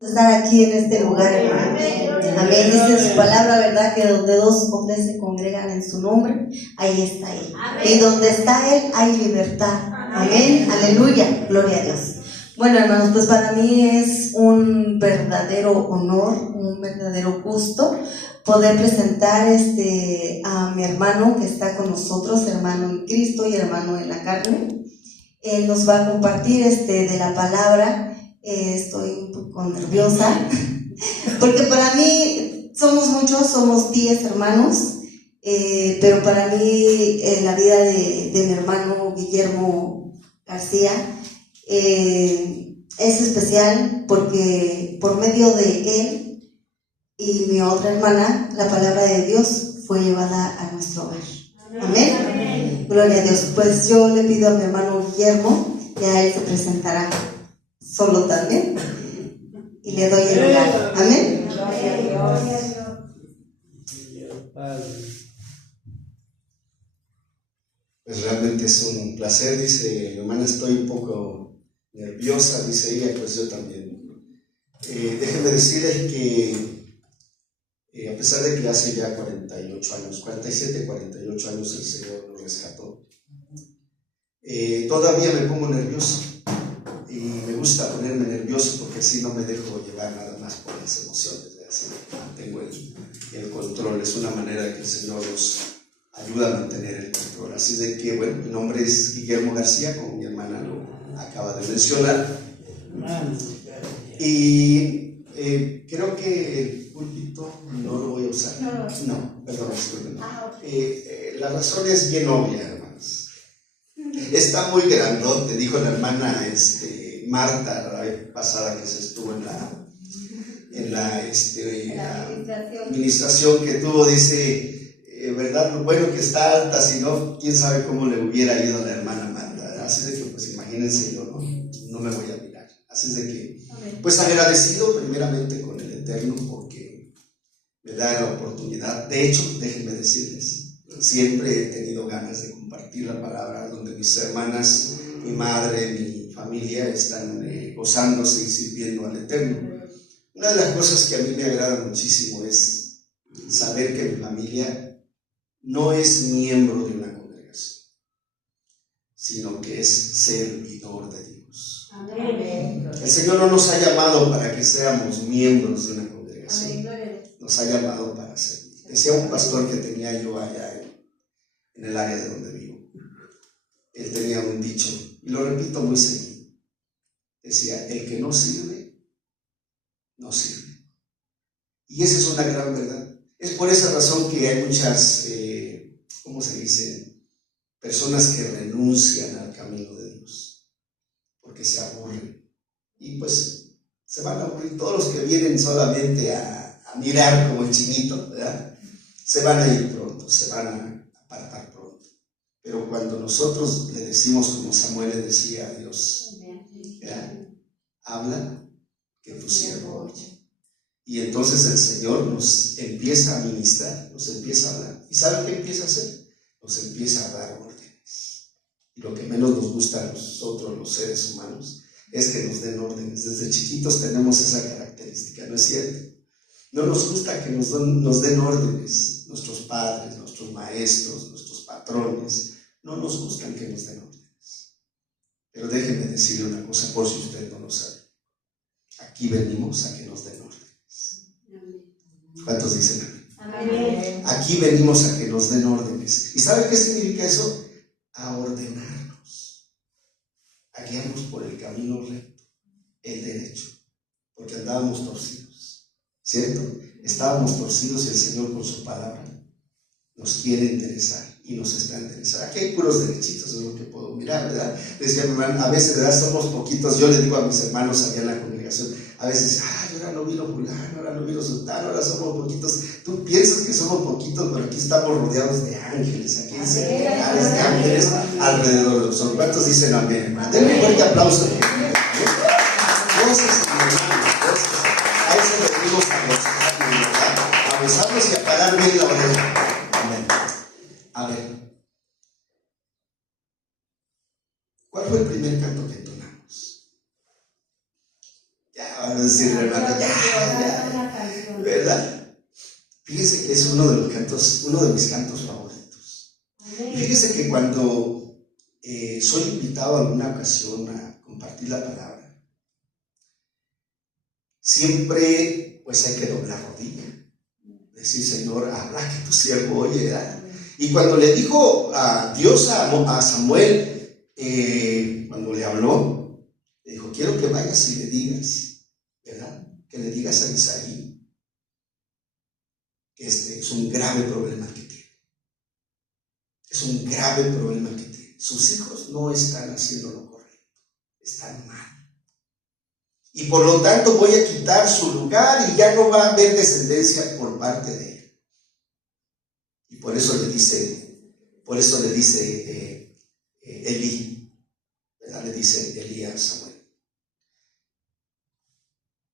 Estar aquí en este lugar, hermanos. Amén. Dice su palabra, ¿verdad? Que donde dos o tres se congregan en su nombre, ahí está Él. Y donde está Él, hay libertad. Amén. Aleluya. Gloria a Dios. Bueno, hermanos, pues para mí es un verdadero honor, un verdadero gusto poder presentar a mi hermano que está con nosotros, hermano en Cristo y hermano en la carne. Él nos va a compartir de la palabra. Estoy un poco nerviosa porque para mí somos muchos, somos 10 hermanos, pero para mí la vida de mi hermano Guillermo García es especial porque por medio de él y mi otra hermana la palabra de Dios fue llevada a nuestro hogar. Amén. Amén. Gloria a Dios. Pues yo le pido a mi hermano Guillermo, ya él se presentará solo también, y le doy el lugar. Amén. Pues realmente es un placer, dice mi hermana, estoy un poco nerviosa, dice ella, pues yo también. Déjenme decirles que a pesar de que hace ya 48 años, 47, 48 años el Señor nos rescató, todavía me pongo nervioso. Y me gusta ponerme nervioso porque así no me dejo llevar nada más por las emociones, así mantengo el control. Es una manera que el Señor nos ayuda a mantener el control. Así de que, bueno, mi nombre es Guillermo García, como mi hermana lo acaba de mencionar. Y creo que el púlpito no lo voy a usar. No, perdón, disculpen. La razón es bien obvia, hermanos. Está muy grandote, dijo la hermana Marta la vez pasada que se estuvo en la administración que tuvo, dice, ¿verdad? Lo bueno que está alta, si no, quién sabe cómo le hubiera ido a la hermana Marta. Así de que, pues imagínense, yo no me voy a mirar. Así de que, pues agradecido primeramente con el Eterno porque me da la oportunidad. De hecho, déjenme decirles, siempre he tenido ganas de compartir la palabra donde mis hermanas, mi madre, mi familia están gozándose y sirviendo al Eterno. Una de las cosas que a mí me agrada muchísimo es saber que mi familia no es miembro de una congregación, sino que es servidor de Dios. Amén. El Señor no nos ha llamado para que seamos miembros de una congregación, nos ha llamado para servir. Decía un pastor que tenía yo allá en el área de donde vivo. Él tenía un dicho, y lo repito muy seguido. Decía, el que no sirve, no sirve. Y esa es una gran verdad. Es por esa razón que hay muchas, ¿cómo se dice? Personas que renuncian al camino de Dios, porque se aburren. Y pues se van a aburrir. Todos los que vienen solamente a mirar como el chinito, ¿verdad? Se van a ir pronto, se van a apartar pronto. Pero cuando nosotros le decimos, como Samuel le decía a Dios, habla que tu siervo oye. Y entonces el Señor nos empieza a ministrar, nos empieza a hablar. ¿Y sabe qué empieza a hacer? Nos empieza a dar órdenes. Y lo que menos nos gusta a nosotros, los seres humanos, es que nos den órdenes. Desde chiquitos tenemos esa característica, ¿no es cierto? No nos gusta que nos den órdenes. Nuestros padres, nuestros maestros, nuestros patrones, no nos gustan que nos den órdenes. Pero déjenme decirle una cosa, por si usted no lo sabe. Aquí venimos a que nos den órdenes. ¿Cuántos dicen amén? Aquí venimos a que nos den órdenes. ¿Y sabe qué significa eso? A ordenarnos, a guiarnos por el camino recto, el derecho, porque andábamos torcidos, ¿cierto? Estábamos torcidos y el Señor con su palabra nos quiere enderezar y nos está enderezando. Aquí hay puros derechitos, es lo que puedo mirar, ¿verdad? Decía mi hermano, a veces, ¿verdad? Somos poquitos. Yo le digo a mis hermanos allá en la congregación, a veces, ahora no vino fulano, ahora no vino sultano, ahora somos poquitos. Tú piensas que somos poquitos, pero aquí estamos rodeados de ángeles, aquí hay centenares de ángeles alrededor de nosotros. ¿Cuántos dicen amén? Denle un fuerte aplauso. Voces, hermanos, voces. A eso le venimos a gozarnos y a parar bien la oreja. A ver, ¿cuál fue el primer canto que entonamos? Ya van a decir, hermano, ya, ¿verdad? Fíjese que es uno de mis cantos favoritos. Y fíjese que cuando soy invitado a alguna ocasión a compartir la palabra, siempre pues hay que doblar rodilla, decir: Señor, habla, que tu siervo oye, ¿verdad? Y cuando le dijo a Dios a Samuel, cuando le habló, le dijo: quiero que vayas y le digas, ¿verdad? Que le digas a Isaí que este es un grave problema que tiene. Es un grave problema que tiene. Sus hijos no están haciendo lo correcto, están mal. Y por lo tanto voy a quitar su lugar y ya no va a haber descendencia por parte de él. Y por eso le dice Elí, ¿verdad? Le dice Elí a Samuel: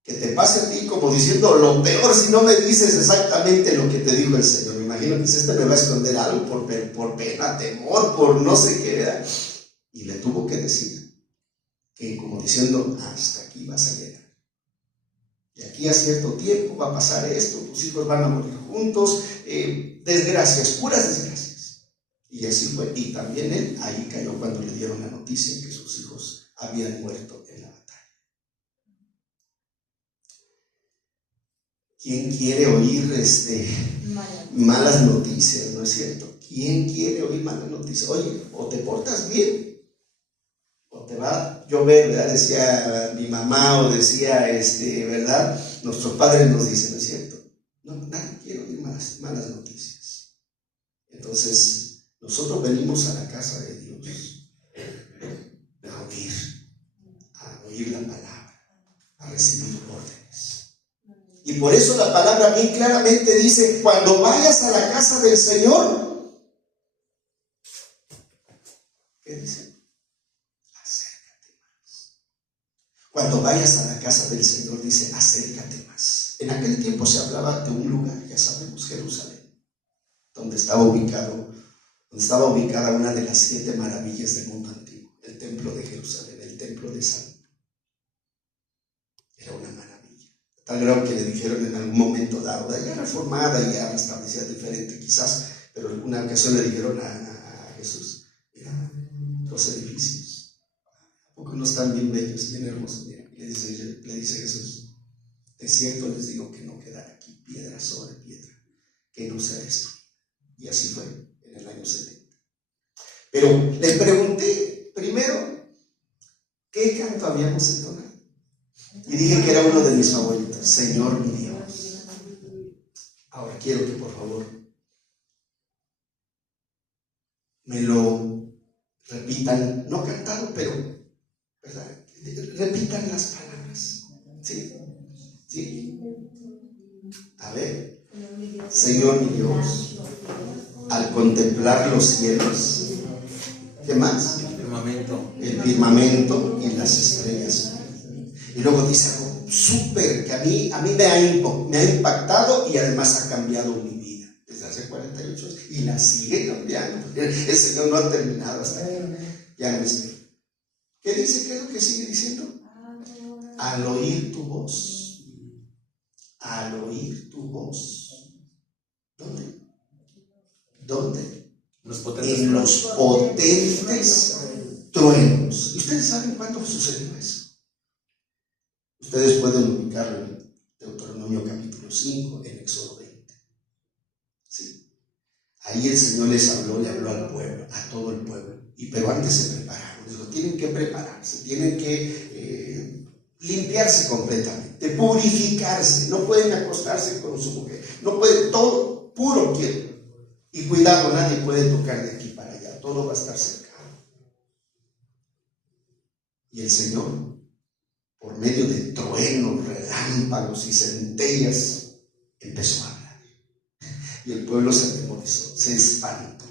que te pase a ti, como diciendo, lo peor si no me dices exactamente lo que te dijo el Señor. Me imagino que dice: me va a esconder algo por pena, temor, por no sé qué, ¿verdad? Y le tuvo que decir que, como diciendo, hasta aquí vas a llegar. De aquí a cierto tiempo va a pasar esto, tus hijos van a morir juntos, desgracias, puras desgracias. Y así fue. Y también él ahí cayó cuando le dieron la noticia que sus hijos habían muerto en la batalla. ¿Quién quiere oír malas noticias? ¿No es cierto? ¿Quién quiere oír malas noticias? Oye, o te portas bien, o te va a llover, ¿verdad? Decía mi mamá, o decía, ¿verdad? Nuestros padres nos dicen, ¿no es cierto? No, nadie quiere oír malas noticias. Entonces, nosotros venimos a la casa de Dios a oír la palabra, a recibir órdenes. Y por eso la palabra bien claramente dice: cuando vayas a la casa del Señor, ¿qué dice? Cuando vayas a la casa del Señor, dice: acércate más. En aquel tiempo se hablaba de un lugar, ya sabemos, Jerusalén, donde estaba ubicada una de las 7 maravillas del mundo antiguo, el templo de Jerusalén, el templo de Salomón. Era una maravilla, tal grado que le dijeron en algún momento dado, ya reformada y ya restablecida diferente quizás, pero en una ocasión le dijeron a Jesús: mira los edificios, porque no están bien bellos, bien hermosos. Mira, le dice Jesús: de cierto les digo que no quedará aquí piedra sobre piedra que no sea destruida. Y así fue en el año 70. Pero les pregunté primero qué canto habíamos entonado, y dije que era uno de mis favoritos: Señor mi Dios. Ahora quiero que por favor me lo repitan, no cantado, pero ¿verdad? Repitan las palabras. ¿Sí? ¿Sí? A ver. Señor mi Dios, al contemplar los cielos, ¿qué más? El firmamento y las estrellas. Y luego dice algo súper que a mí me ha impactado y además ha cambiado mi vida desde hace 48 años y la sigue cambiando. El Señor no ha terminado hasta aquí. Ya no espero. ¿Qué dice? ¿Qué es lo que sigue diciendo? Al oír tu voz. Al oír tu voz. ¿Dónde? ¿Dónde? En los potentes truenos. ¿Y ustedes saben cuándo sucedió eso? Ustedes pueden ubicarlo en Deuteronomio capítulo 5, en Éxodo 20. ¿Sí? Ahí el Señor le habló al pueblo, a todo el pueblo. Pero antes se prepararon. Dijo: tienen que prepararse, tienen que limpiarse completamente, purificarse. No pueden acostarse con su mujer. No pueden, todo puro quiero. Y cuidado, nadie puede tocar de aquí para allá. Todo va a estar cercado. Y el Señor, por medio de truenos, relámpagos y centellas, empezó a hablar. Y el pueblo se atemorizó, se espantó.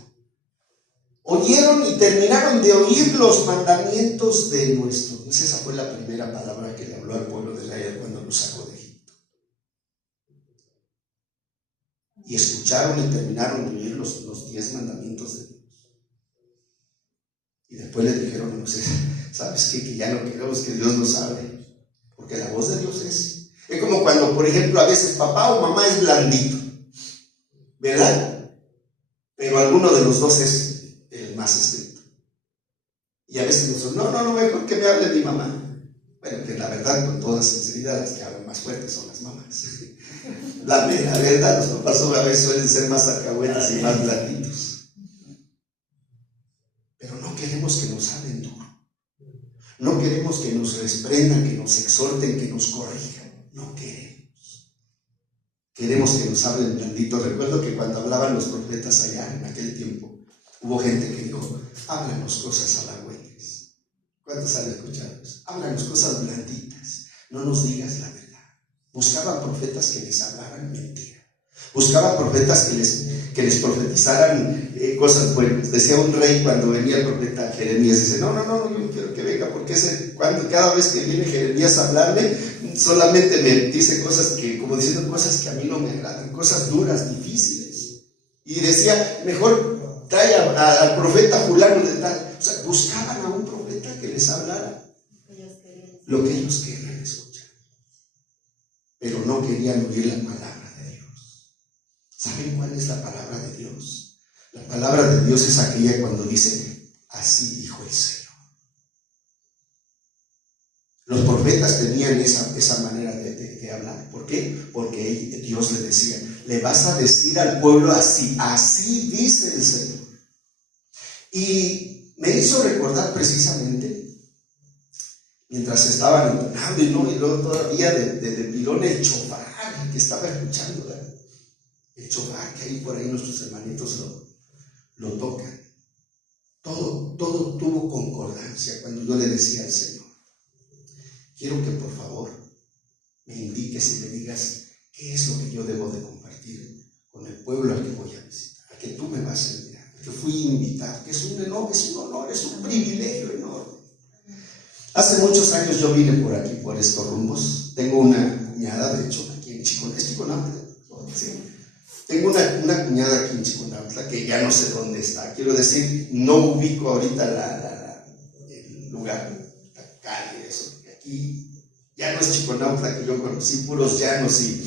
Oyeron y terminaron de oír los mandamientos de nuestro Dios. Esa fue la primera palabra que le habló al pueblo de Israel cuando lo sacó de Egipto. Y escucharon y terminaron de oír los 10 mandamientos de Dios. Y después le dijeron: no sé, ¿sabes qué? Que ya no queremos que Dios nos hable, porque la voz de Dios es. Es como cuando, por ejemplo, a veces papá o mamá es blandito, ¿verdad? Pero alguno de los dos es el más estricto. Y a veces nosotros, no, mejor que me hable mi mamá. Bueno, que la verdad, con toda sinceridad, las que hablan más fuertes son las mamás. La verdad, los papás a veces suelen ser más alcahuetas y más blanditos. Pero no queremos que nos hablen duro. No queremos que nos reprendan, que nos exhorten, que nos corrijan. No queremos. Queremos que nos hablen blandito. Recuerdo que cuando hablaban los profetas allá en aquel tiempo, hubo gente que dijo, háblanos cosas halagüeñas. ¿Cuántos han escuchado eso? Háblanos cosas blanditas. No nos digas la verdad. Buscaban profetas que les hablaran mentira. Buscaban profetas que les profetizaran cosas buenas. Decía un rey cuando venía el profeta Jeremías, dice, no, yo no quiero que venga, porque cada vez que viene Jeremías a hablarme, solamente me dice cosas que, como diciendo cosas que a mí no me agradan, cosas duras, difíciles. Y decía, mejor trae al profeta fulano de tal. O sea, buscaban a un profeta que les hablara lo que ellos querían escuchar. Pero no querían oír la palabra de Dios. ¿Saben cuál es la palabra de Dios? La palabra de Dios es aquella cuando dice, así dijo el Señor. Los profetas tenían esa manera de hablar. ¿Por qué? Porque Dios le decía, le vas a decir al pueblo así dice el Señor. Y me hizo recordar precisamente, mientras estaban entonando y luego todavía de pilón el chofar que estaba escuchando, ¿verdad? El chofar que ahí por ahí nuestros hermanitos lo tocan. Todo tuvo concordancia cuando yo le decía al Señor, quiero que por favor me indiques y me digas qué es lo que yo debo de compartir con el pueblo al que voy a visitar, al que tú me vas a enviar, al que fui invitado, que es un honor, es un privilegio enorme. Hace muchos años yo vine por aquí, por estos rumbos. Tengo una cuñada, de hecho, aquí en Chiconautla. Sí. Tengo una cuñada aquí en Chiconautla que ya no sé dónde está. Quiero decir, no ubico ahorita el lugar, la calle, eso. Aquí ya no es Chiconautla que yo conocí, puros llanos y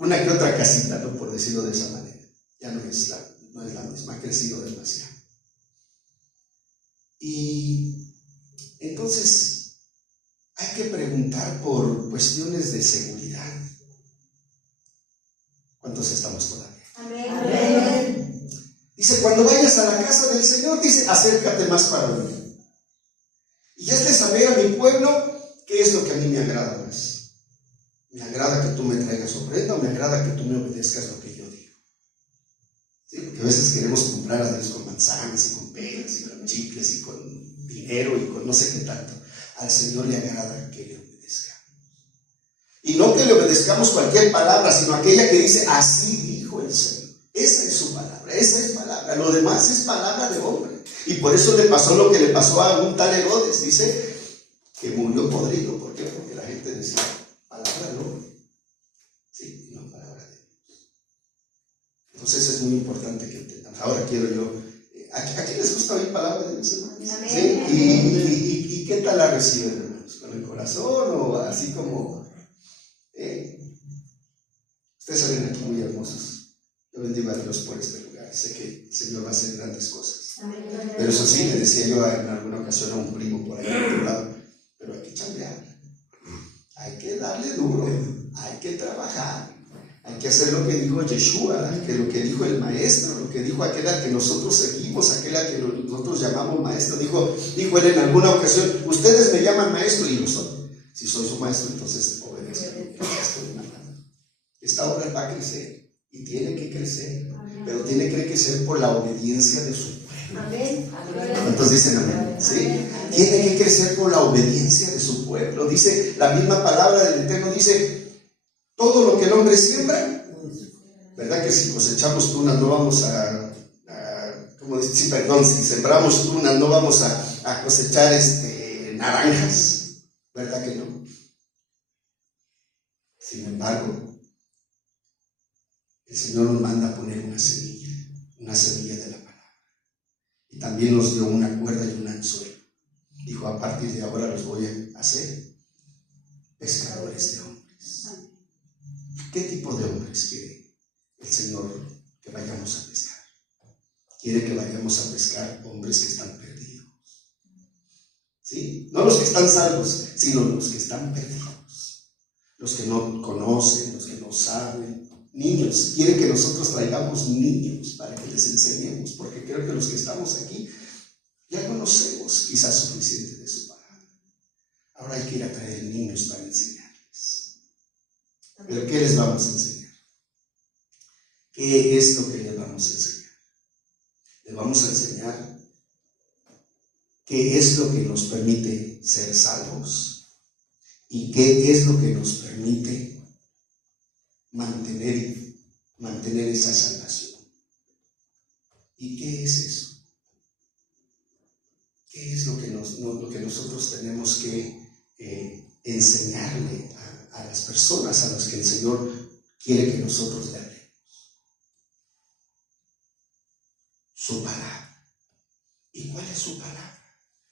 una que otra casita, ¿no? Por decirlo de esa manera. Ya no es la misma, ha crecido demasiado. Y entonces hay que preguntar por cuestiones de seguridad. ¿Cuántos estamos todavía? Amén. Dice, cuando vayas a la casa del Señor, dice, acércate más para mí. Y ya te sabré a mi pueblo qué es lo que a mí me agrada más. Me agrada que tú me traigas ofrenda, o me agrada que tú me obedezcas lo que yo digo. ¿Sí? Porque a veces queremos comprar a Dios con manzanas y con peras y con chicles y con dinero y con no sé qué tanto. Al Señor le agrada que le obedezcamos. Y no que le obedezcamos cualquier palabra, sino aquella que dice, así dijo el Señor. Esa es su palabra, esa es palabra. Lo demás es palabra de hombre. Y por eso le pasó lo que le pasó a un tal Herodes. Dice que murió podrido. ¿Por qué? Porque la gente decía, palabra de hombre. Sí, no palabra de Dios. Entonces es muy importante que entendamos. Ahora quiero yo, ¿a quién les gusta oír palabra de Dios, hermanos? ¿Sí? ¿Y qué tal la reciben, hermanos? ¿Con el corazón o así como? Ustedes salen aquí muy hermosos. Yo bendigo a Dios por este lugar. Sé que el Señor va a hacer grandes cosas. Pero eso sí, le decía yo en alguna ocasión a un primo por ahí al otro lado, pero hay que chambear. Hay que darle duro. Hay que trabajar. Hay que hacer lo que dijo Yeshua, lo que dijo el maestro, lo que dijo aquel al que nosotros seguimos, aquel al que nosotros llamamos maestro. Dijo él en alguna ocasión, ustedes me llaman maestro y lo soy. Si soy su maestro, entonces obedezcan lo que estoy mandando. Esta obra va a crecer y tiene que crecer, pero tiene que crecer por la obediencia de su pueblo. ¿Cuántos dicen amén? ¿Sí? Tiene que crecer por la obediencia de su pueblo. Dice la misma palabra del Eterno, dice, todo lo que el hombre siembra, ¿verdad? Que si cosechamos tunas no vamos si sembramos tunas no vamos a cosechar naranjas, ¿verdad que no? Sin embargo, el Señor nos manda a poner una semilla de la palabra. Y también nos dio una cuerda y un anzuelo. Dijo, a partir de ahora los voy a hacer pescadores de hombres. ¿Qué tipo de hombres quiere el Señor que vayamos a pescar? Quiere que vayamos a pescar hombres que están perdidos. ¿Sí? No los que están salvos, sino los que están perdidos. Los que no conocen, los que no saben. Niños, quiere que nosotros traigamos niños para que les enseñemos, porque creo que los que estamos aquí ya conocemos quizás suficiente de su palabra. Ahora hay que ir a traer niños para enseñarles. ¿Pero qué les vamos a enseñar? ¿Qué es lo que les vamos a enseñar? Les vamos a enseñar qué es lo que nos permite ser salvos y qué es lo que nos permite mantener esa salvación. ¿Y qué es eso? ¿Qué es lo que nosotros tenemos que enseñarle a las personas a las que el Señor quiere que nosotros le hablemos? Su palabra. ¿Y cuál es su palabra?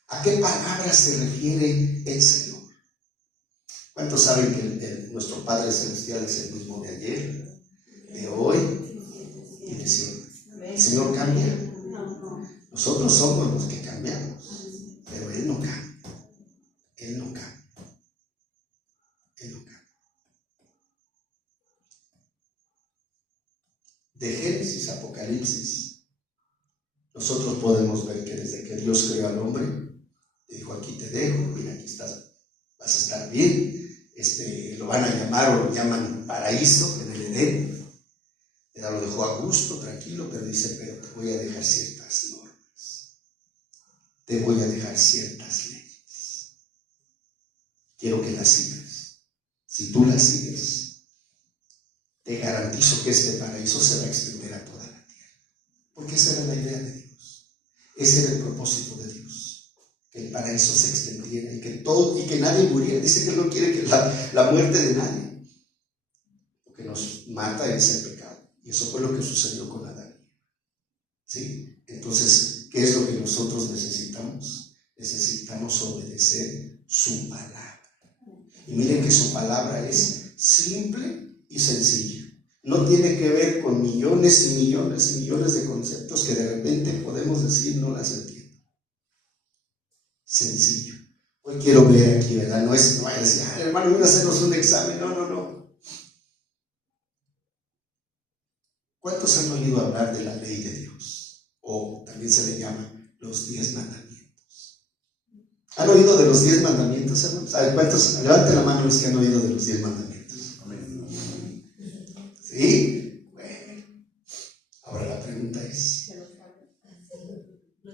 ¿A qué palabra se refiere el Señor? ¿Cuántos saben que nuestro Padre Celestial es el mismo de ayer, de hoy y de siempre? ¿El Señor cambia? Nosotros somos los que cambiamos, pero Él no cambia. Él no cambia. Él no cambia. De Génesis a Apocalipsis, nosotros podemos ver que desde que Dios creó al hombre, le dijo: aquí te dejo, mira, aquí estás, vas a estar bien. Lo van a llamar, o lo llaman paraíso en el Edén. Lo dejó a gusto, tranquilo, pero dice: pero te voy a dejar ciertas normas, te voy a dejar ciertas leyes, quiero que las sigas. Si tú las sigues, te garantizo que este paraíso se va a extender a toda la tierra, porque esa era la idea de Dios, ese era el propósito de Dios, que el paraíso se extendiera y que nadie muriera. Dice que no quiere que la muerte de nadie. Lo que nos mata es el pecado, y eso fue lo que sucedió con Adán. ¿Sí? Entonces, ¿qué es lo que nosotros necesitamos? Necesitamos obedecer su palabra. Y miren que su palabra es simple y sencilla. No tiene que ver con millones y millones y millones de conceptos que de repente podemos decir no las entiendo. Sencillo. Hoy quiero ver aquí, ¿verdad? No vaya a decir: hermano, voy a hacernos un examen. No. ¿Cuántos han oído hablar de la ley de Dios? O también se le llama los 10 mandamientos. ¿Han oído de los 10 mandamientos, hermanos? A ver, ¿cuántos? Levanten la mano los que han oído de los 10 mandamientos. ¿Sí? Bueno. Ahora la pregunta es: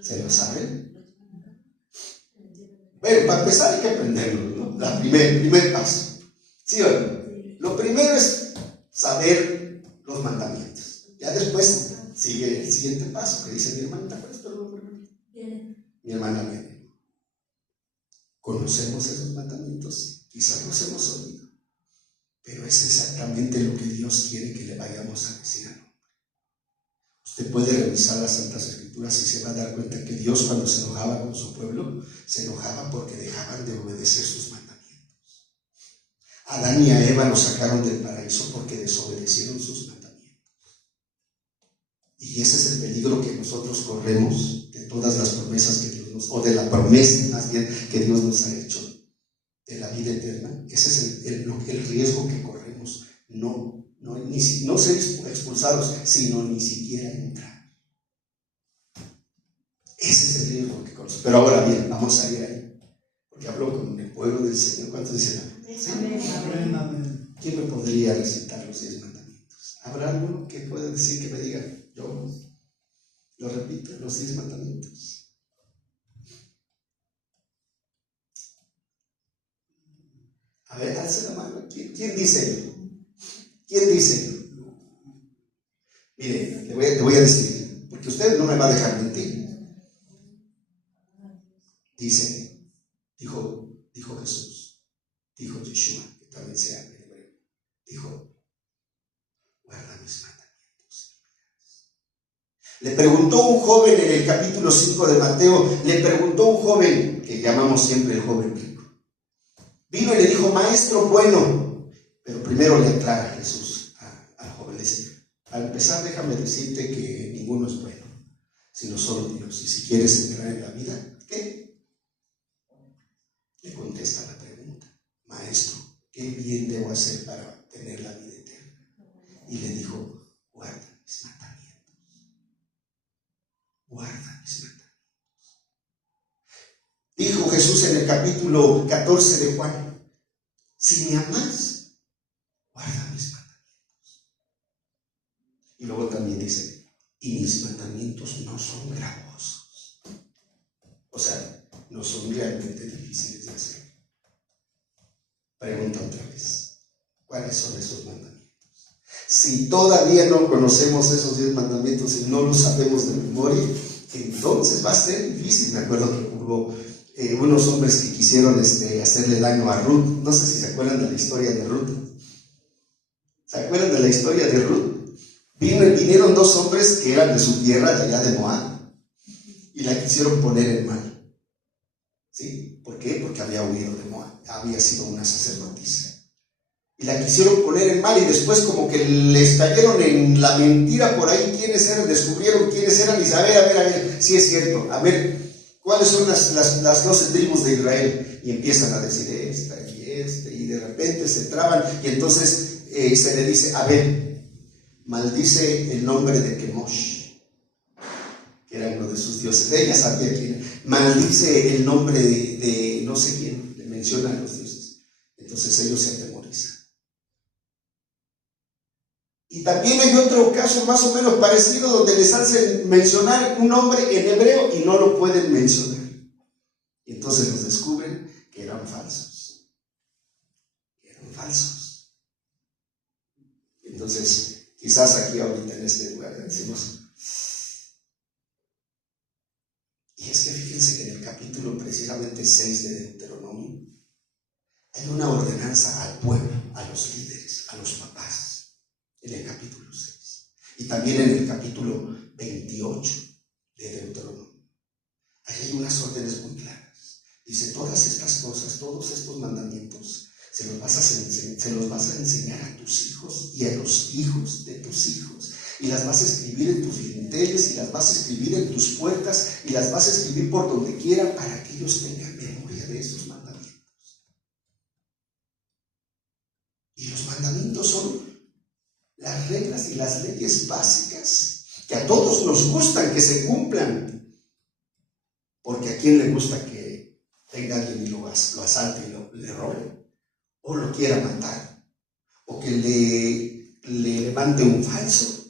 ¿se lo saben? Bueno, para empezar hay que aprenderlo, ¿no? El primer paso. ¿Sí o no? Lo primero es saber los mandamientos. Ya después sigue el siguiente paso, que dice mi hermana: ¿te acuerdas tu nombre? Mi hermana Mene. ¿Conocemos esos mandamientos? Quizás los hemos oído, pero es exactamente lo que Dios quiere que le vayamos a decir al hombre. Usted puede revisar las Santas Escrituras y se va a dar cuenta que Dios, cuando se enojaba con su pueblo, se enojaba porque dejaban de obedecer sus mandamientos. Adán y a Eva los sacaron del paraíso porque desobedecieron sus mandamientos. Y ese es el peligro que nosotros corremos de todas las promesas que Dios nos, o de la promesa más bien que Dios nos ha hecho de la vida eterna. Ese es el riesgo que corremos. No ser expulsados, sino ni siquiera entrar. Ese es el riesgo que corremos. Pero ahora bien, vamos a ir ahí, porque hablo con el pueblo del Señor. ¿Cuántos dicen amén? ¿Sí? Amén. ¿Quién me podría recitar los 10 mandamientos? ¿Habrá alguno que pueda decir, que me diga? Yo lo repito, los 10 mandamientos. A ver, alce la mano. ¿Quién dice? ¿Quién dice? Mire, le voy a decir, porque usted no me va a dejar mentir. Dijo Jesús, dijo Yeshua, que también sea en hebreo, dijo: guarda mis mandamientos. Le preguntó un joven en el capítulo 5 de Mateo, le preguntó un joven, que llamamos siempre el joven rico: Vino y le dijo, maestro bueno. Pero primero le aclara Jesús al joven. Le dice, al empezar déjame decirte que ninguno es bueno, sino solo Dios. Y si quieres entrar en la vida, ¿qué? Le contesta la pregunta, maestro, ¿qué bien debo hacer para tener la vida eterna? Y le dijo, guarda mis mandamientos. Guarda mis mandamientos. Dijo Jesús en el capítulo 14 de Juan, si me amas, guarda mis mandamientos. Y luego también dice, y mis mandamientos no son gravosos. O sea, no son realmente difíciles de hacer. Pregunta otra vez, ¿cuáles son esos mandamientos? Si todavía no conocemos esos 10 mandamientos y no los sabemos de memoria, entonces va a ser difícil. Me acuerdo que hubo unos hombres que quisieron hacerle daño a Ruth. No sé si se acuerdan de la historia de Ruth. ¿Se acuerdan de la historia de Ruth? Vinieron 2 hombres que eran de su tierra, de allá de Moab, y la quisieron poner en mal. ¿Sí? ¿Por qué? Porque había huido de Moab, había sido una sacerdotisa. Y la quisieron poner en mal y después como que les cayeron en la mentira por ahí quiénes eran, descubrieron quiénes eran y dice, a ver, sí es cierto, a ver, ¿cuáles son las 12 tribus de Israel? Y empiezan a decir esta y de repente se traban y entonces se le dice, a ver, maldice el nombre de Kemosh, que era uno de sus dioses. Ella sabía quién. Maldice el nombre de no sé quién, le menciona a los dioses. Entonces ellos se atemorizan. Y también hay otro caso más o menos parecido donde les hacen mencionar un nombre en hebreo y no lo pueden mencionar. Y entonces los descubren que eran falsos. Entonces, quizás aquí ahorita en este lugar decimos, y es que fíjense que en el capítulo precisamente 6 de Deuteronomio hay una ordenanza al pueblo, a los líderes, a los papás. En el capítulo 6 y también en el capítulo 28 de Deuteronomio. Ahí hay unas órdenes muy claras. Dice, todas estas cosas, todos estos mandamientos, se los vas a enseñar a tus hijos y a los hijos de tus hijos. Y las vas a escribir en tus dinteles, y las vas a escribir en tus puertas, y las vas a escribir por donde quiera para que ellos tengan memoria de esos mandamientos. Y los mandamientos son las reglas y las leyes básicas que a todos nos gustan que se cumplan, porque a quién le gusta que venga alguien y lo asalte y le robe, o lo quiera matar, o que le mande un falso,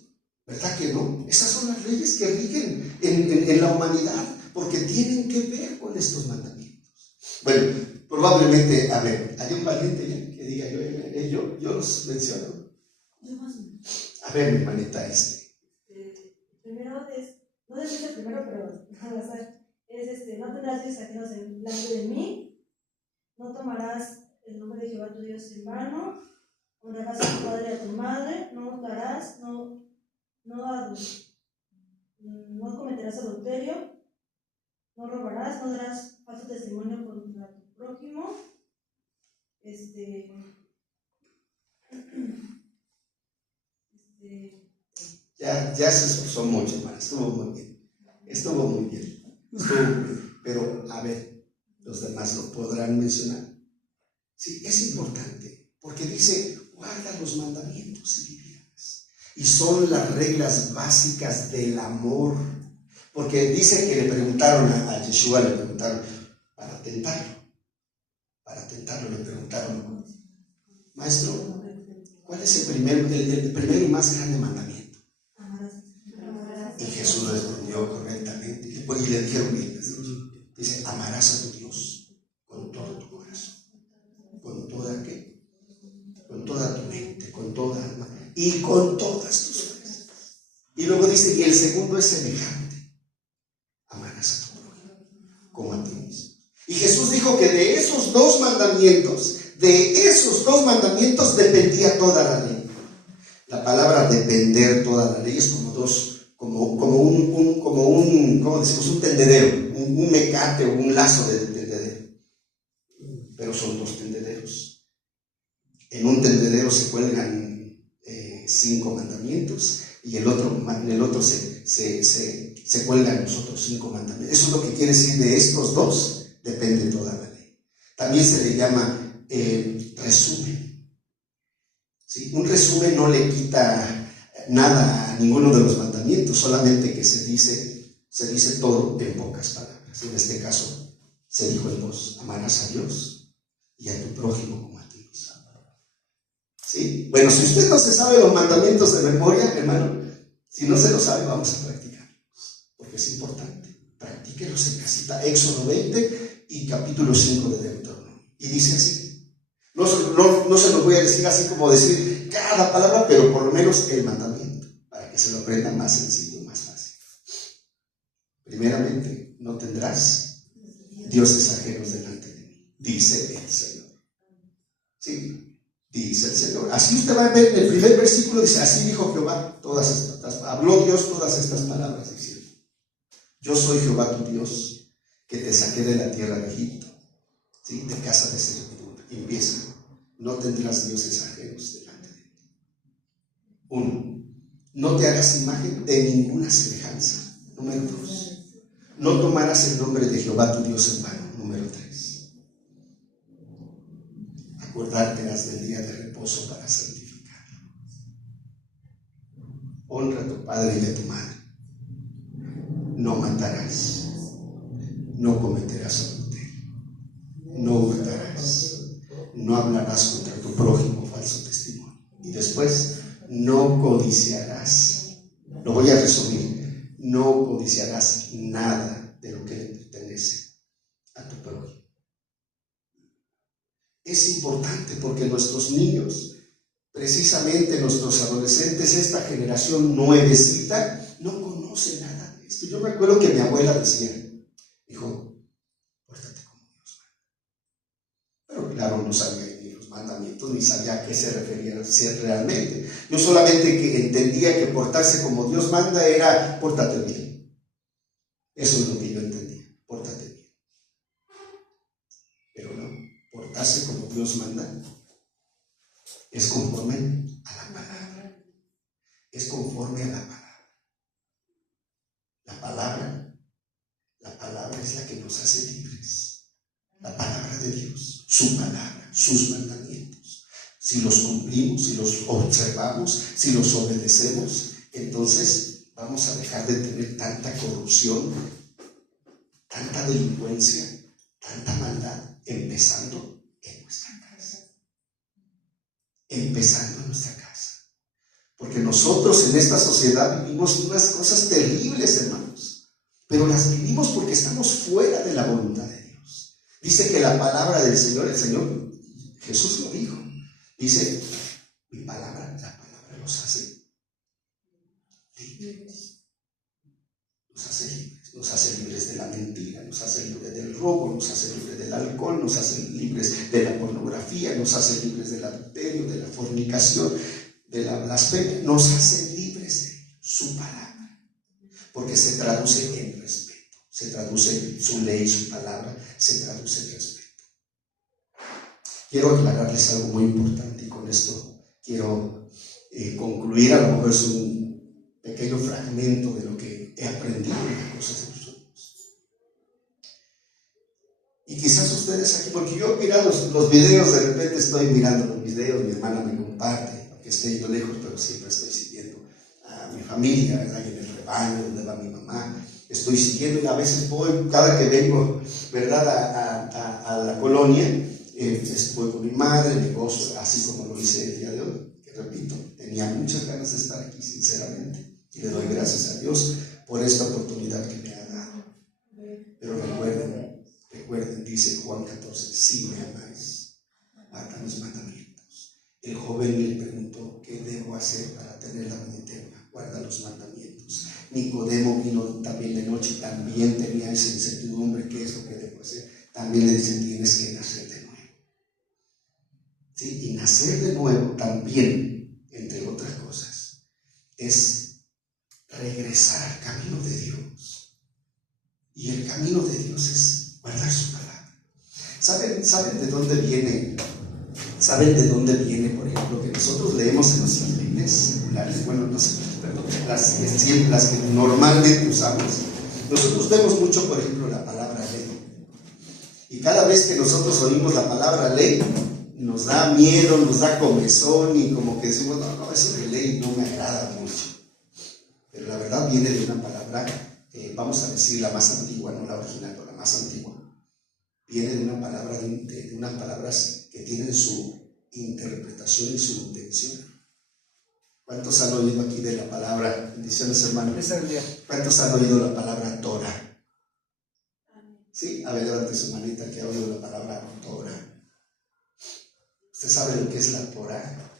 ¿verdad que no? Esas son las leyes que rigen en la humanidad, porque tienen que ver con estos mandamientos. Bueno, probablemente, a ver, hay un valiente ya que diga yo los menciono. A ver, mi hermanita, primero no es el primero, pero no tendrás dioses ajenos delante de mí, no tomarás el nombre de Jehová tu Dios en vano, honrarás a tu padre y a tu madre, no hurtarás, no cometerás adulterio, no robarás, no darás falso testimonio contra tu prójimo, Ya se esforzó mucho, hermano. Estuvo muy bien. Pero, a ver, los demás lo podrán mencionar. Sí, es importante, porque dice, guarda los mandamientos y vivirás. Y son las reglas básicas del amor. Porque dice que le preguntaron a Yeshua, para tentarlo, le preguntaron, maestro, ¿cuál es el primer y más grande mandamiento? Y Jesús respondió correctamente. Y le dijeron bien, dice, amarás a tu Dios con todo tu corazón, con toda tu mente, con toda alma y con todas tus fuerzas. Y luego dice, y el segundo es semejante, amarás a tu prójimo como a ti mismo. Y Jesús dijo que de esos dos mandamientos dependía toda la ley. La palabra depender toda la ley es como un ¿cómo decimos? Un tendedero, un mecate o un lazo de tendedero. Pero son 2 tendederos. en un tendedero se cuelgan 5 mandamientos y en el otro se cuelgan los otros 5 mandamientos. Eso es lo que quiere decir: de estos 2 depende toda la ley. También se le llama resumen. ¿Sí? Un resumen no le quita nada a ninguno de los mandamientos, solamente que se dice todo en pocas palabras. En este caso se dijo en 2: amarás a Dios y a tu prójimo como a ti mismo. ¿Sí? Bueno, si usted no se sabe los mandamientos de memoria, hermano, si no se los sabe, vamos a practicarlos, porque es importante. Practíquelos en casita. Éxodo 20 y capítulo 5 de Deuteronomio. Y dice así. No se los voy a decir así como decir cada palabra, pero por lo menos el mandamiento, para que se lo aprendan más sencillo, más fácil. Primeramente, no tendrás dioses ajenos delante de mí, dice el Señor. ¿Sí? Dice el Señor. Así usted va a ver en el primer versículo, dice: así dijo Jehová, habló Dios todas estas palabras, diciendo: yo soy Jehová tu Dios, que te saqué de la tierra de Egipto, ¿sí? De casa de servidumbre. Y empieza: no tendrás dioses ajenos delante de ti. 1. No te hagas imagen de ninguna semejanza. Número 2. No tomarás el nombre de Jehová tu Dios en vano. Número 3. Acordarte has del día de reposo para santificarlo. Honra a tu padre y a tu madre. No matarás. No cometerás adulterio. No hurtarás. No hablarás contra tu prójimo falso testimonio. Y después, no codiciarás. Lo voy a resumir: no codiciarás nada de lo que le pertenece a tu prójimo. Es importante porque nuestros niños, precisamente nuestros adolescentes, esta generación nuevecita, no conoce nada de esto. Yo me acuerdo que mi abuela decía: hijo, pórtate como Dios manda. Pero claro, no sabía ni los mandamientos, ni sabía a qué se refería realmente. Yo solamente que entendía que portarse como Dios manda era: pórtate bien. Eso es lo que yo entendía: pórtate bien. Pero no, portarse como Dios manda es conforme a la palabra. Es conforme a la palabra. La palabra es la que nos hace libres. La palabra de Dios, su palabra, sus mandamientos. Si los cumplimos, si los observamos, si los obedecemos, entonces vamos a dejar de tener tanta corrupción, tanta delincuencia, tanta maldad, empezando en nuestra casa. Empezando en nuestra casa. Porque nosotros en esta sociedad vivimos unas cosas terribles, hermanos, pero las vivimos porque estamos fuera de la voluntad de Dios. Dice que la palabra del Señor, el Señor Jesús lo dijo, dice: la palabra los hace libres. Nos hace libres de la mentira, nos hace libres del robo, nos hace libres del alcohol, nos hace libres de la pornografía, nos hace libres del adulterio, de la fornicación, de la blasfemia. Nos hace libres de su palabra, porque se traduce en respeto, se traduce su ley, su palabra, se traduce en respeto. Quiero aclararles algo muy importante y con esto quiero concluir. A lo mejor es un pequeño fragmento de lo que he aprendido en las cosas de los otros. Y quizás ustedes aquí, porque yo mira los videos, de repente estoy mirando los videos, mi hermana me comparte, aunque esté yo lejos, pero siempre estoy siguiendo a mi familia, ¿verdad? Y en el rebaño donde va mi mamá, estoy siguiendo, y a veces voy, cada que vengo, ¿verdad?, a la colonia, voy con mi madre, me gozo, así como lo hice el día de hoy, que repito, tenía muchas ganas de estar aquí, sinceramente, y le doy gracias a Dios por esta oportunidad que me ha dado. Pero recuerden, dice Juan 14: si me amáis, guarda mis mandamientos. El joven le preguntó: ¿qué debo hacer para tener la vida eterna? Guarda los mandamientos. Nicodemo vino también de noche, también tenía esa incertidumbre: ¿qué es lo que debo hacer? También le dicen: tienes que nacer de nuevo. ¿Sí? Y nacer de nuevo también, entre otras cosas, es regresar al camino de Dios. Y el camino de Dios es guardar su palabra. ¿Saben de dónde viene ¿Saben de dónde viene, por ejemplo, que nosotros leemos en nuestras Biblias seculares? Bueno, no sé, perdón, las que normalmente usamos. Nosotros vemos mucho, por ejemplo, la palabra ley. Y cada vez que nosotros oímos la palabra ley, nos da miedo, nos da comezón y como que decimos, no, eso de ley no me agrada mucho. Pero la verdad viene de una palabra, vamos a decir la más antigua, no la original, pero la más antigua. Viene de una palabra, de unas palabras que tienen su interpretación y su intención. ¿Cuántos han oído aquí de la palabra? Bendiciones, hermanos. ¿Cuántos han oído la palabra Torah? Sí, a ver, levante su manita que ha oído la palabra Torah. ¿Usted sabe lo que es la Torah?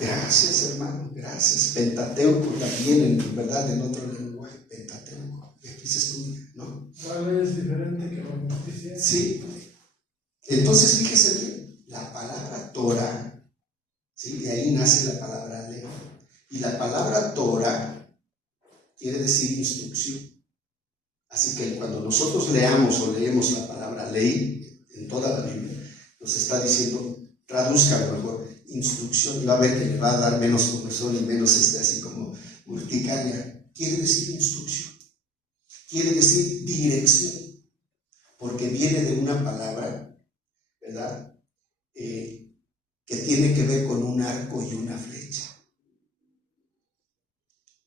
Gracias, hermano, gracias. Pentateuco también, en verdad, en otro lenguaje, Pentateuco. Y aquí se estudia, ¿no? ¿Cuál es diferente que la justicia? Sí. Entonces, fíjese bien, la palabra Torah, ¿sí? De ahí nace la palabra ley. Y la palabra Torah quiere decir instrucción. Así que cuando nosotros leamos o leemos la palabra ley en toda la Biblia, nos está diciendo, traduzca mejor, instrucción, y va a ver que le va a dar menos comezón y menos así como urticaria. Quiere decir instrucción, quiere decir dirección, porque viene de una palabra, ¿verdad? Que tiene que ver con un arco y una flecha.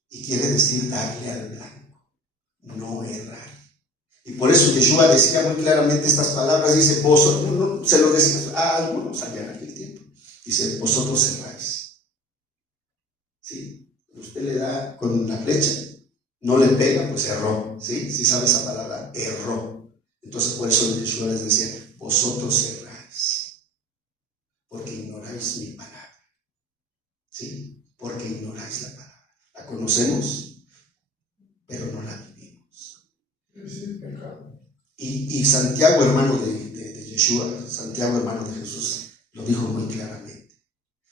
Y quiere decir darle al blanco, no errar. Y por eso Yeshua decía muy claramente estas palabras, dice, vosotros, no, se lo decía a algunos allá en aquel tiempo, dice, vosotros erráis. ¿Sí? Usted le da con la flecha, no le pega, pues erró. ¿Sí? Si sabe esa palabra, erró. Entonces por eso Yeshua les decía, vosotros erráis, porque ignoráis mi palabra. ¿Sí? Porque ignoráis la palabra. La conocemos, pero no la vivimos. Es el pecado. Y Santiago, hermano de Yeshua, Santiago, hermano de Jesús, lo dijo muy claramente.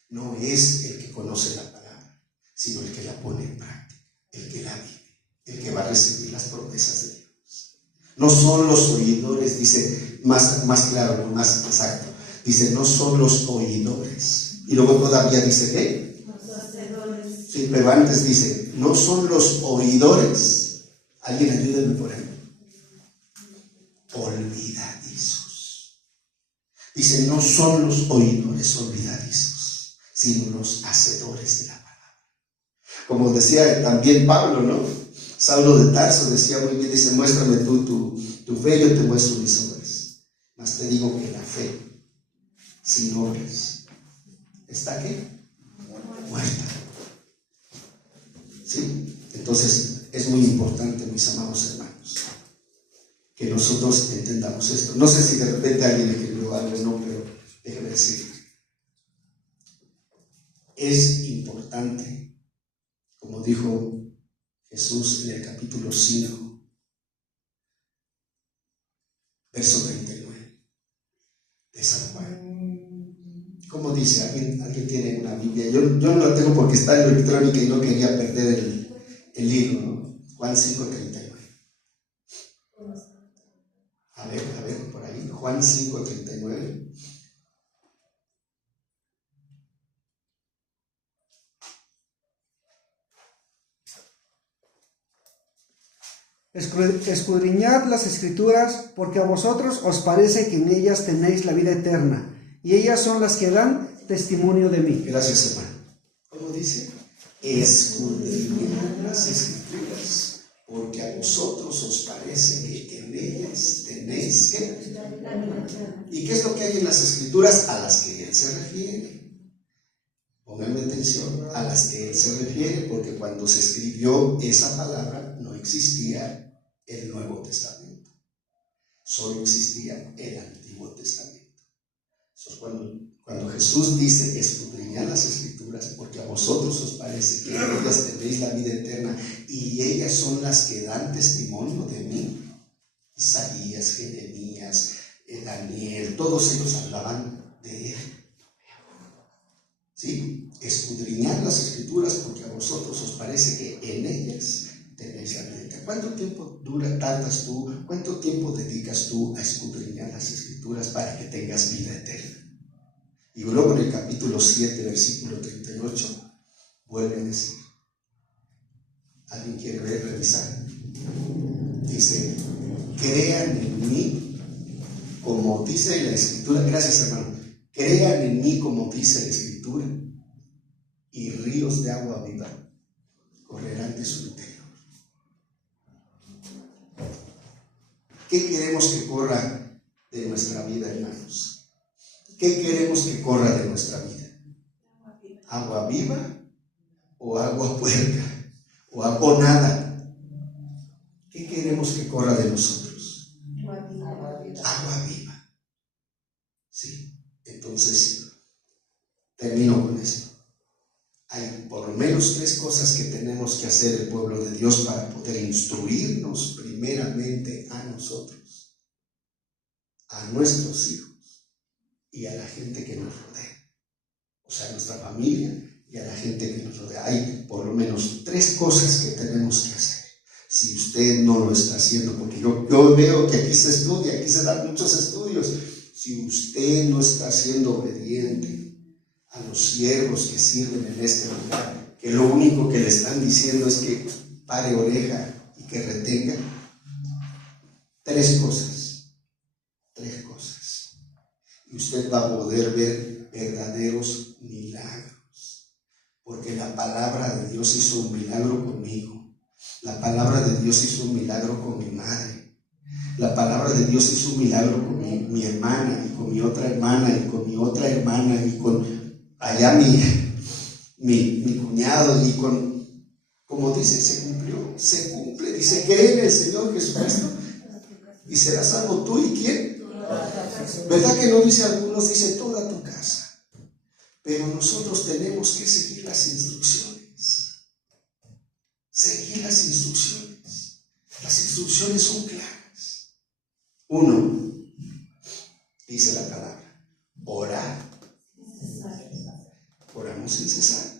No es el que conoce la palabra, sino el que la pone en práctica, el que la vive, el que va a recibir las promesas de Dios. No son los oidores, dice más claro, más exacto. Dice, no son los oidores. Y luego todavía dice, ¿qué? Los hacedores. Sí, pero antes dice, no son los oidores. Alguien ayúdenme por ahí. Olvidadizos. Dice, no son los oidores olvidadizos, sino los hacedores de la palabra. Como decía también Pablo, ¿no? Saulo de Tarso decía muy bien, dice, muéstrame tú tu fe, yo te muestro mis obras. Mas te digo que la fe sin obras ¿está qué? Muerta. ¿Sí? Entonces es muy importante, mis amados hermanos, que nosotros entendamos esto. No sé si de repente alguien escribió algo, no, pero déjeme decir, es importante, como dijo Jesús en el capítulo 5, verso 39 de San Juan. ¿Cómo dice? ¿Alguien tiene una Biblia? Yo no la tengo porque está en electrónica y no quería perder el libro, ¿no? Juan 5:39. A ver, por ahí. Juan 5:39. Escudriñad las Escrituras, porque a vosotros os parece que en ellas tenéis la vida eterna, y ellas son las que dan testimonio de mí. Gracias, hermano. ¿Cómo dice? Escudriñad las Escrituras, porque a vosotros os parece que en ellas tenéis ¿qué? ¿Y qué es lo que hay en las Escrituras a las que él se refiere? Pónganme atención, a las que él se refiere, porque cuando se escribió esa palabra no existía el Nuevo Testamento, solo existía el Antiguo Testamento. Entonces, cuando Jesús dice escudriñad las Escrituras, porque a vosotros os parece que en ellas tenéis la vida eterna y ellas son las que dan testimonio de mí, Isaías, Jeremías, Daniel, todos ellos hablaban de él. ¿Sí? Escudriñad las Escrituras, porque a vosotros os parece que en ellas tenéis la vida eterna. ¿Cuánto tiempo tardas tú? ¿Cuánto tiempo dedicas tú a escudriñar las Escrituras para que tengas vida eterna? Y luego en el capítulo 7, versículo 38, vuelve a decir, ¿alguien quiere revisar? Dice, crean en mí, como dice la Escritura, gracias hermano, crean en mí como dice la Escritura, y ríos de agua viva correrán de su interior. ¿Qué queremos que corra de nuestra vida, hermanos? ¿Qué queremos que corra de nuestra vida? ¿Agua viva o agua puerca? ¿O nada? ¿Qué queremos que corra de nosotros? Agua viva. Sí, entonces termino con esto. Hay por lo menos 3 cosas que tenemos que hacer el pueblo de Dios para poder instruirnos primeramente a nosotros, a nuestros hijos y a la gente que nos rodea, o sea, a nuestra familia y a la gente que nos rodea. Hay por lo menos 3 cosas que tenemos que hacer. Si usted no lo está haciendo, porque yo veo que aquí se estudia, aquí se dan muchos estudios, si usted no está siendo obediente a los siervos que sirven en este lugar, que lo único que le están diciendo es que pare oreja y que retenga, 3 cosas, y usted va a poder ver verdaderos milagros, porque la palabra de Dios hizo un milagro conmigo, la palabra de Dios hizo un milagro con mi madre, la palabra de Dios hizo un milagro con mi hermana, y con mi otra hermana, y con mi otra hermana, y con allá mi cuñado, y como dice, se cumple, dice, cree en el Señor Jesucristo y serás salvo tú y quién. ¿Verdad que no dice algunos? Dice toda tu casa. Pero nosotros tenemos que seguir las instrucciones. Seguir las instrucciones. Las instrucciones son claras. 1, dice la palabra, orar. Oramos sin cesar.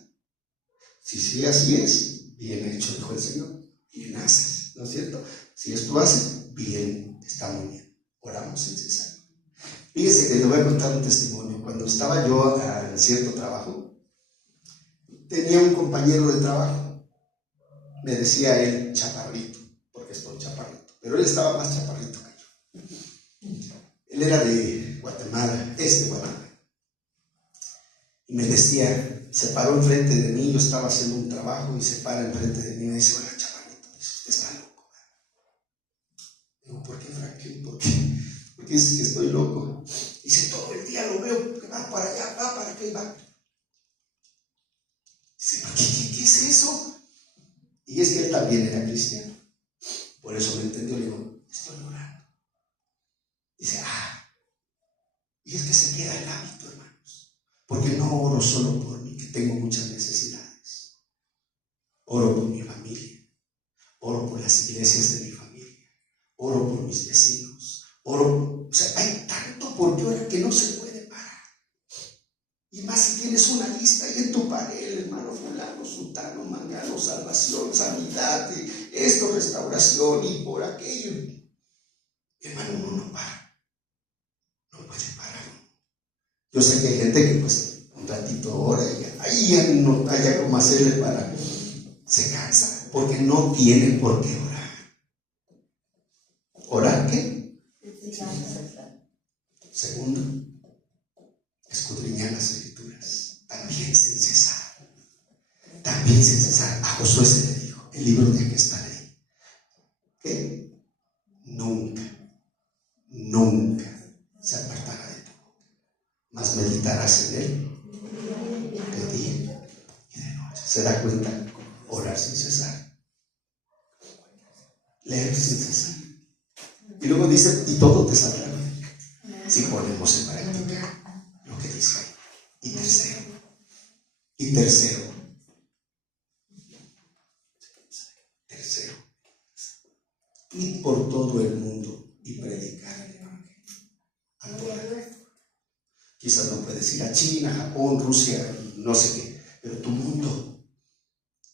Si así es, bien hecho, dijo el Señor. Bien haces, ¿no es cierto? Si esto haces, bien, está muy bien. Oramos sin cesar. Fíjese que le voy a contar un testimonio. Cuando estaba yo en cierto trabajo, tenía un compañero de trabajo. Me decía él chaparrito, porque estoy chaparrito, pero él estaba más chaparrito que yo. Él era de Guatemala, Guatemala. Y me decía, se paró enfrente de mí, yo estaba haciendo un trabajo y se para enfrente de mí y me dice, hola chaparrito, dice, usted está loco. Digo, ¿por qué, Franklin? ¿Por qué? Porque dices que estoy loco. Dice, todo el día lo veo que va para allá, va para acá y va. Dice, ¿qué es eso? Y es que él también era cristiano. Por eso me entendió, le digo, estoy orando. Dice, y es que se queda el hábito, hermanos. Porque no oro solo por mí, que tengo muchas necesidades. Oro por mi familia. Oro por las iglesias de mi familia. Oro por mis vecinos. O sea, hay tanto por llorar que no se puede parar. Y más si tienes una lista ahí en tu pared, hermano fulano, sultano, mangano, salvación, sanidad, esto, restauración y por aquello. Hermano, uno no para. No puede parar. Yo sé que hay gente que pues un ratito ora y ahí ya no haya como hacerle para. Se cansa porque no tiene por qué orar. ¿Orar qué? Segundo, escudriñar las Escrituras, también sin cesar. También sin cesar. A Josué se le dijo, el libro de que está ahí, que nunca se apartará de tu boca, mas meditarás en él de día y de noche. ¿Se da cuenta? Orar sin cesar, leer sin cesar. Y luego dice, y todo te saldrá bien si ponemos en práctica lo que dice. Y tercero, ir por todo el mundo y predicar el evangelio. Quizás no puedes ir a China, Japón, Rusia, no sé qué, pero tu mundo,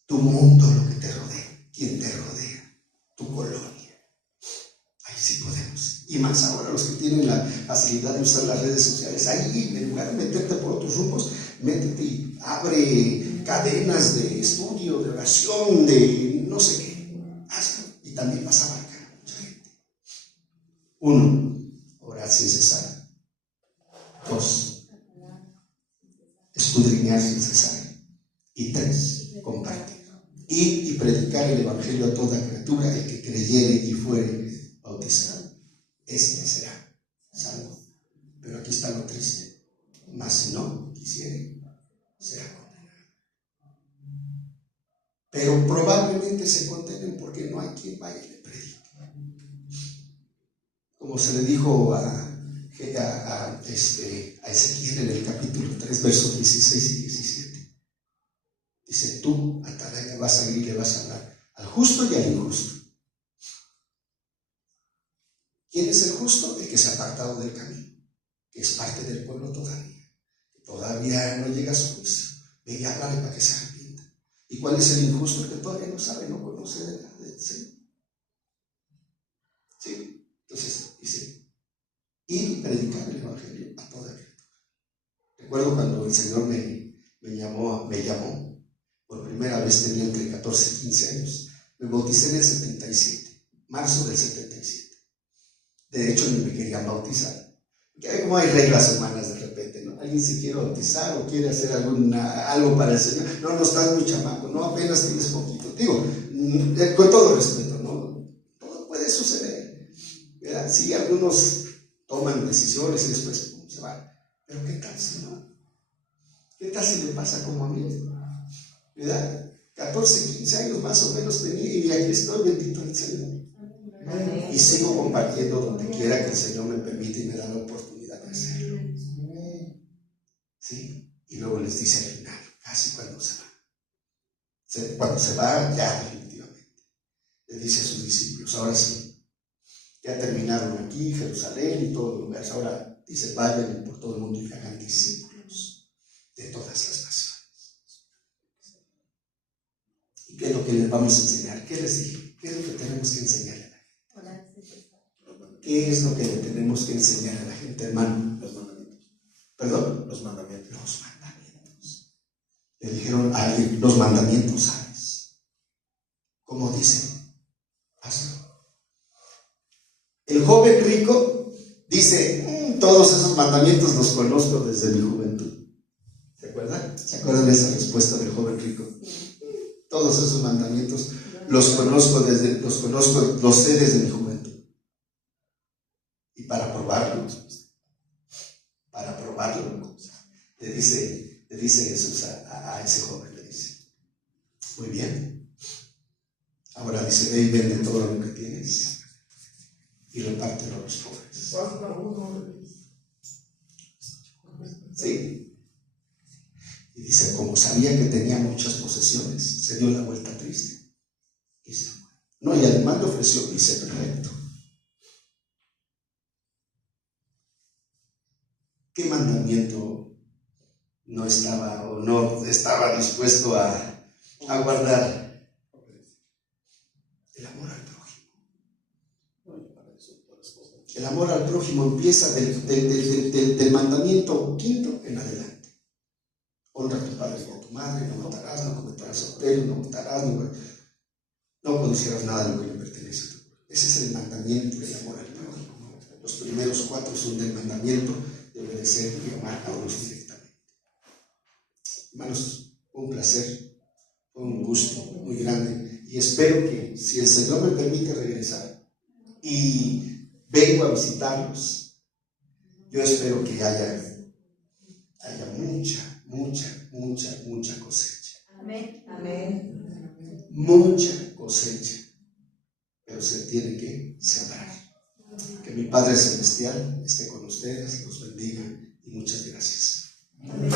lo que te rodea, quién te rodea, tu facilidad de usar las redes sociales. Ahí, en lugar de meterte por otros rumbos, métete y abre cadenas de estudio, de oración, de no sé qué. Hazlo. Y también vas a abarcar a mucha gente. 1, orar sin cesar. 2, escudriñar sin cesar. Y 3, compartir. Ir y predicar el evangelio a toda criatura, el que creyere y fuere bautizado, este será salvo. Pero aquí está lo triste: mas si no quisiere, será condenado. Pero probablemente se condenen porque no hay quien vaya y le predique. Como se le dijo a Ezequiel en el capítulo 3, versos 16 y 17. Dice: tú, atalaya, vas a ir y le vas a hablar al justo y al injusto. ¿Quién es el justo? El que se ha apartado del camino, que es parte del pueblo todavía, que todavía no llega a su juicio. Ve y háblale para que se arrepienta. ¿Y cuál es el injusto? El que todavía no sabe, no conoce de nada del Señor. ¿Sí? Entonces dice: ir y predicar el evangelio a toda criatura. Recuerdo cuando el Señor me llamó por primera vez, tenía entre 14 y 15 años. Me bauticé en el 77, marzo del 77. De hecho, ni me querían bautizar. Porque como hay reglas humanas de repente, ¿no? Alguien se quiere bautizar o quiere hacer algo para el Señor. No estás muy chamaco, no, apenas tienes poquito. Digo, con todo respeto, ¿no? Todo puede suceder, ¿verdad? Sí, algunos toman decisiones y después se van. Pero ¿qué tal si no? ¿Qué tal si le pasa como a mí? ¿Verdad? 14, 15 años más o menos tenía y aquí estoy, bendito el Señor. Y sigo compartiendo donde quiera que el Señor me permite y me da la oportunidad de hacerlo. ¿Sí? Y luego les dice al final, casi cuando se va. Cuando se va, ya definitivamente. Le dice a sus discípulos: ahora sí, ya terminaron aquí, Jerusalén y todos los lugares. Ahora dice: vayan por todo el mundo y hagan discípulos de todas las naciones. ¿Y qué es lo que les vamos a enseñar? ¿Qué les dije? ¿Qué es lo que tenemos que enseñarle a la gente? ¿Qué es lo que le tenemos que enseñar a la gente, hermano? Los mandamientos. ¿Perdón? Los mandamientos. Los mandamientos. Le dijeron a alguien: los mandamientos sabes. ¿Cómo dice? Hazlo. El joven rico dice: todos esos mandamientos los conozco desde mi juventud. ¿Se acuerdan? ¿Se acuerdan de esa respuesta del joven rico? Todos esos mandamientos los sé desde mi juventud. Y para probarlo, le dice Jesús a ese joven, le dice: muy bien, ahora dice: ve y vende todo lo que tienes y repártelo a los pobres. Sí. Y dice: como sabía que tenía muchas posesiones, se dio la vuelta triste y se fue. No, y además le ofreció, dice: perfecto. ¿Qué mandamiento no estaba dispuesto a guardar? El amor al prójimo. El amor al prójimo empieza del mandamiento 5 en adelante. Honra a tu padre y a tu madre, no matarás, no cometerás adulterio, no matarás, no codiciarás nada de lo que le pertenece a tu prójimo. Ese es el mandamiento del amor al prójimo. Los primeros 4 son del mandamiento de obedecer y amar a Dios directamente. Hermanos, un placer, fue un gusto muy grande y espero que, si el Señor me permite regresar y vengo a visitarlos, yo espero que haya mucha cosecha. Amén. Amén. Mucha cosecha, pero se tiene que sembrar. Que mi Padre Celestial esté con ustedes, los bendiga y muchas gracias. Amén.